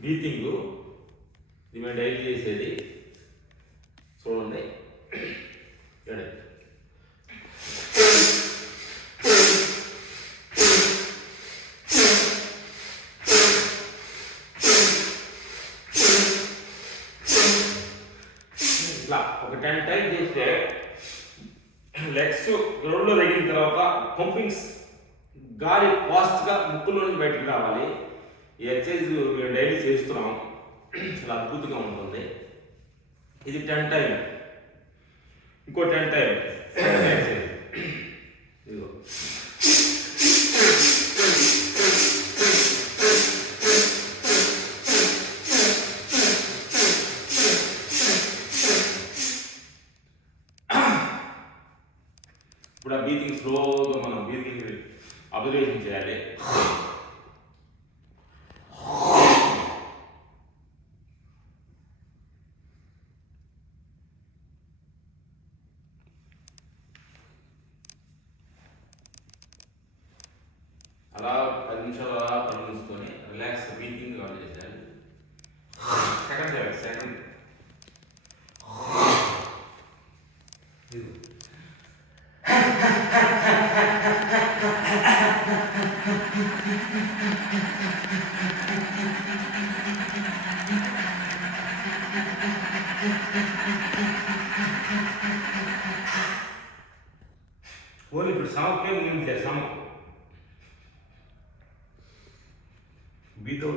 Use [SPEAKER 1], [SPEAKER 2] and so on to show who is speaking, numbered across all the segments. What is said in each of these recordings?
[SPEAKER 1] Breathing ఇది మేము daily చేసేది. చూడండి. ఇట్లా ఒక టెన్ టైం చేస్తే లెగ్స్ గ్రౌండ్లో తగిన తర్వాత పంపింగ్స్ గాలి ఫాస్ట్గా ముక్కులో బయటకు బయటికి రావాలి. ఈ ఎక్సర్సైజ్ మేము డైలీ చేస్తున్నాం. చాలా అద్భుతంగా ఉంటుంది. ఇది టెన్ టైం ఇంకో టెన్ టైం ఇదిగో. ఇప్పుడు ఆ బ్రీతింగ్ స్లోగా మనం బ్రీతింగ్ అబ్జర్వేషన్ చేయాలి. there and say, hmm. Olha, pessoal, tem uma injeção. Vida ou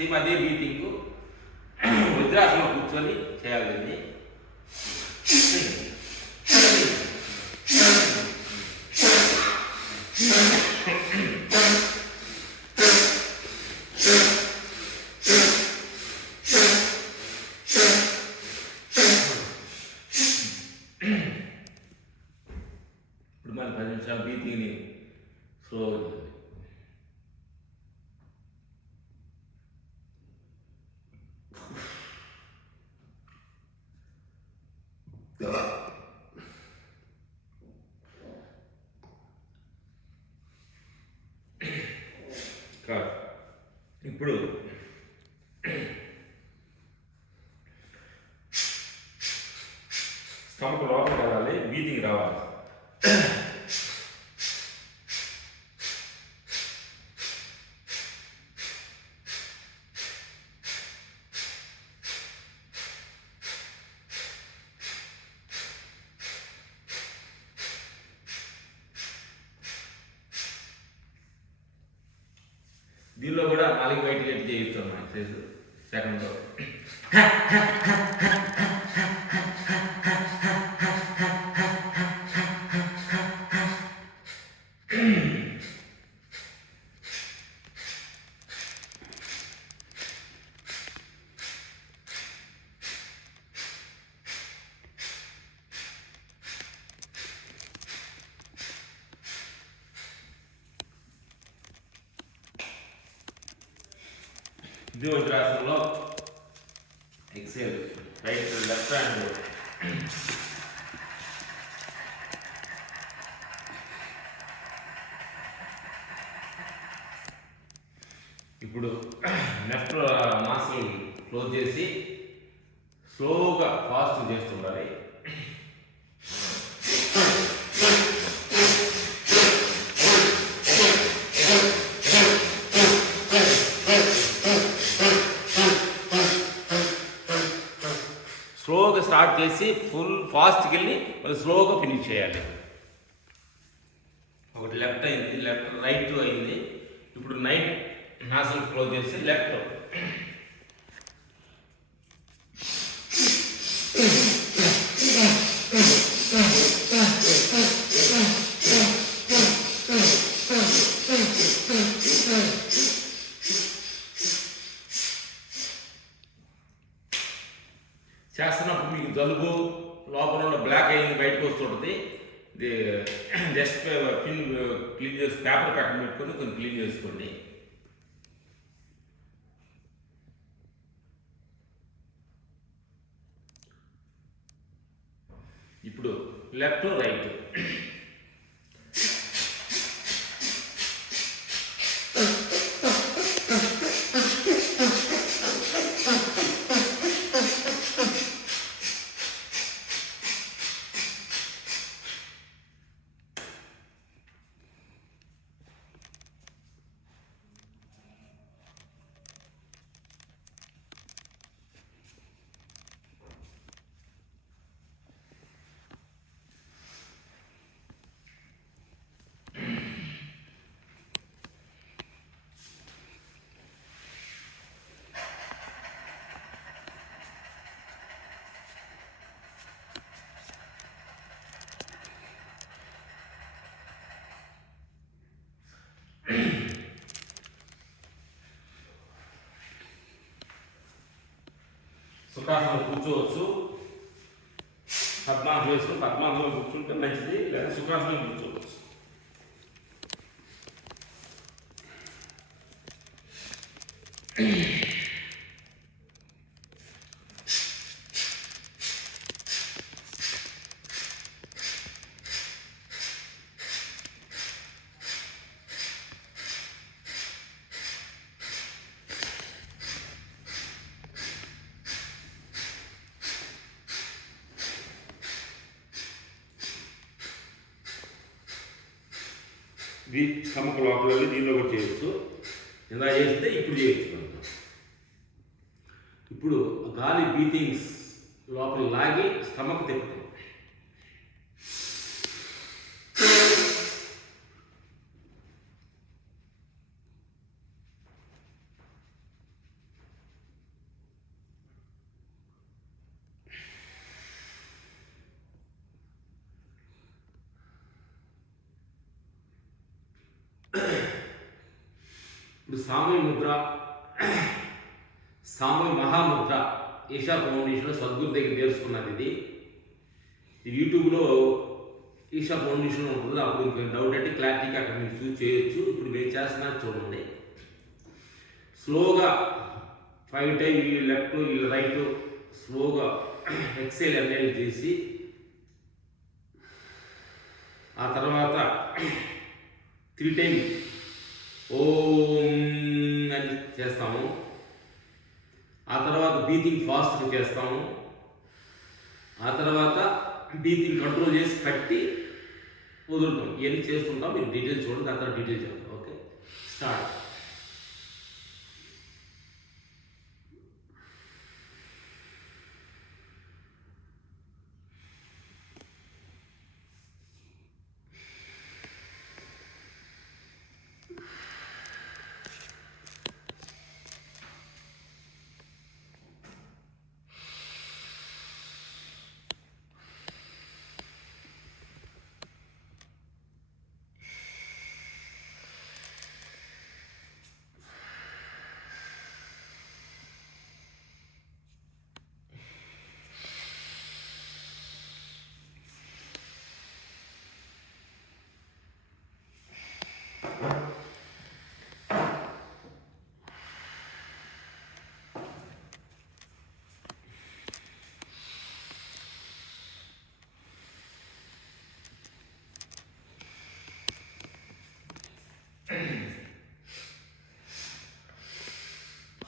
[SPEAKER 1] తర్వాత సేమ్ అదే బీటింగ్ వజ్రాసనం కూర్చొని చేయాలండి ఇప్పుడు మన పది నిమిషాలు బ్రీతింగ్ని స్లో చేయాలి కాదు ఇప్పుడు స్టమక్ లోపల రావాలి బీతింగ్ రావాలి దీనిలో కూడా నాలుగు వైట్ గట్టి చేయిస్తాం ఎక్సైజ్ సెకండ్లో ఇది వజ్రాసనంలో ఎక్సేల్ రైట్ లెఫ్ట్ హ్యాండ్ ఇప్పుడు నెఫ్ట్ మాసల్ క్లోజ్ చేసి స్లోగా ఫాస్ట్ చేస్తుండాలి. స్టార్ట్ చేసి ఫుల్ ఫాస్ట్కి వెళ్ళి మళ్ళీ స్లోగా ఫినిష్ చేయాలి. ఒకటి లెఫ్ట్ అయింది లెఫ్ట్ రైట్ అయింది. ఇప్పుడు నైట్ నాసల్ క్లోజ్ చేసి లెఫ్ట్. బట్టలు క్లీన్ చేసి పేపర్ పక్కన పెట్టుకొని కొన్ని క్లీన్ చేసుకోండి. ఇప్పుడు లెఫ్ట్ రైట్. సుఖాసనం కూర్చోవచ్చు. పద్మాసనం వేసుకుని పద్మాసనం కూర్చుంటే మంచిది లేదా సుఖాసనం కూర్చోవచ్చు. ఇది స్టమక్ లోపల వెళ్ళి దీనిలో కూడా చేయొచ్చు ఇలా చేస్తే ఇప్పుడు చేయొచ్చు మనం. ఇప్పుడు గాలి బీతింగ్స్ లోపల లాగి స్టమక్ తిప్పుతాం ఇప్పుడు ముద్ర సామూహిక మహాముద్ర ఈషా ఫౌండేషన్లో సద్గురు దగ్గర నేర్చుకున్నది ఇది. ఇది యూట్యూబ్లో ఈషా ఫౌండేషన్లో ఉంటుంది. అప్పుడు డౌట్ అంటే క్లారిటీగా అక్కడ మీరు చూసి చేయొచ్చు. ఇప్పుడు నేను చేస్తున్నా చూడండి. స్లోగా ఫైవ్ టైం వీళ్ళు లెఫ్ట్ వీళ్ళు రైట్ స్లోగా ఎక్సైల్ ఎన్ఐల్ చేసి ఆ తర్వాత త్రీ టైం ఓం చేస్తాము. ఆ తర్వాత బీతింగ్ ఫాస్ట్ చేస్తాము. ఆ తర్వాత బీతింగ్ కంట్రోల్ చేసి కట్టి వదులుతాం. ఇవన్నీ చేస్తుంటాం. మీరు డీటెయిల్స్ చూడండి దాని తర్వాత డీటెయిల్స్ చెప్తాం. Okay start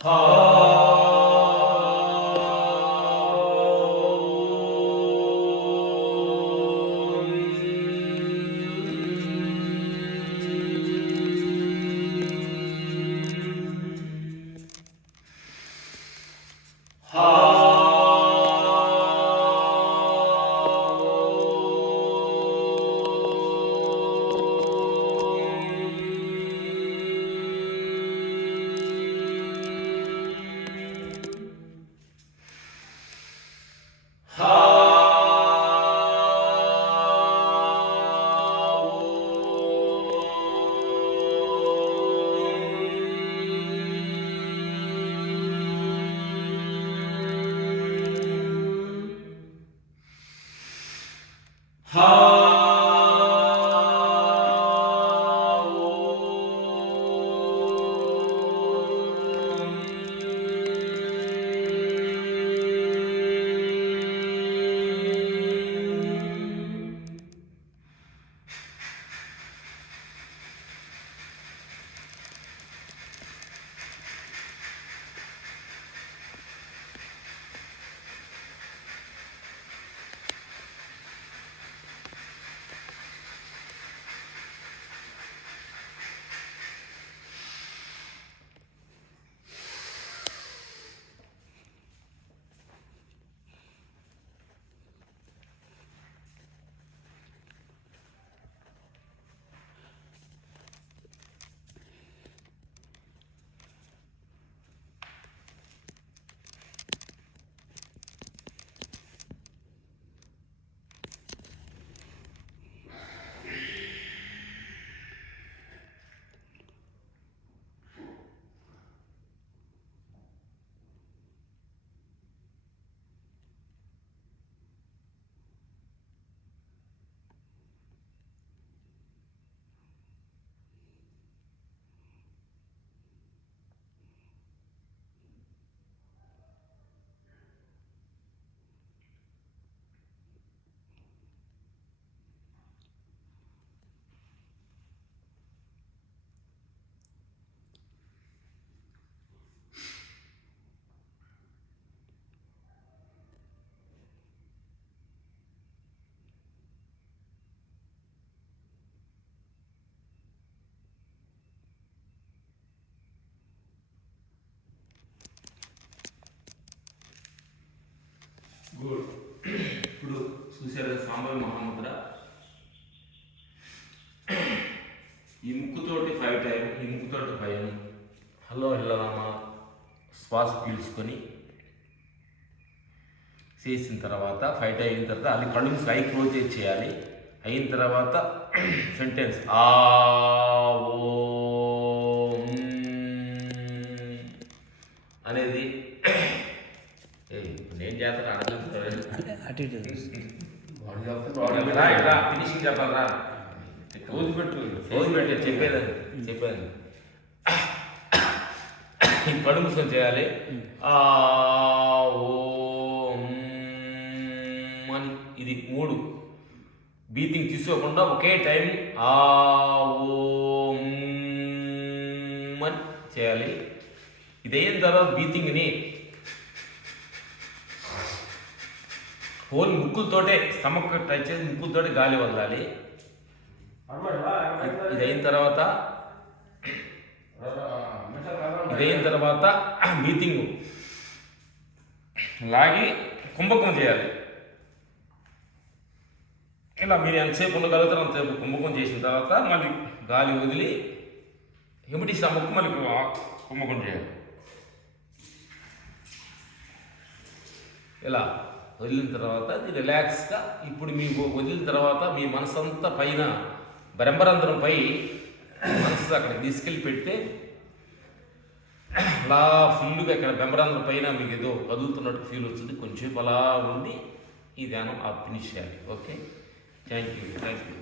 [SPEAKER 1] Oh. 好。గుడ్ ఇప్పుడు చూసారు స్వామి మహాముద్ర. ఈ ముక్కుతోటి ఫైవ్ టైం ఈ ముక్కుతోటి భయం. హలో హెల్లరామా శ్వాస పీల్చుకొని చేసిన తర్వాత ఫైట్ అయిన తర్వాత అది కళ్ళు స్కై క్లోజ్ చేయాలి. అయిన తర్వాత సెంటెన్స్ ఆ ఓ అనేది నేను చేస్తాను అడగలేదు
[SPEAKER 2] అటు ఇటు
[SPEAKER 1] రా రా ఫినిషింగ్ రోజు పెట్టు రోజు పెట్టు చెప్పేదాన్ని చేయాలి. ఆ ఓ అని. ఇది మూడు. బీతింగ్ తీసుకోకుండా ఒకే టైం ఆ ఓ అని చేయాలి. ఇది అయిన తర్వాత బీతింగ్ని ఫోన్ ముక్కులతోటే స్టమక్ టచ్ చేసి ముక్కులతోటే గాలి వదలాలి. ఇది అయిన తర్వాత ఇది అయిన తర్వాత మీటింగ్. లాగి కుంభకం చేయాలి. ఇలా మీరు ఎంతసేపు ఉండగలుగుతారు అంతసేపు కుంభకం చేసిన తర్వాత మళ్ళీ గాలి వదిలి ఎమిటి స్టమక్ మళ్ళీ కుంభకం చేయాలి. ఇలా. వదిలిన తర్వాత అది రిలాక్స్గా ఇప్పుడు మీకు వదిలిన తర్వాత మీ మనసంతా పైన బరెంబరంధ్రం పై మనసు అక్కడ తీసుకెళ్ళి పెడితే అలా ఫుల్గా ఇక్కడ బ్రహ్మరంధ్రం పైన మీకు ఏదో కదులుతున్నట్టు ఫీల్ వస్తుంది. కొంచెం అలా ఉండి ఈ ధ్యానం ఆ ఫినిష్ చేయాలి. Okay thank you thank you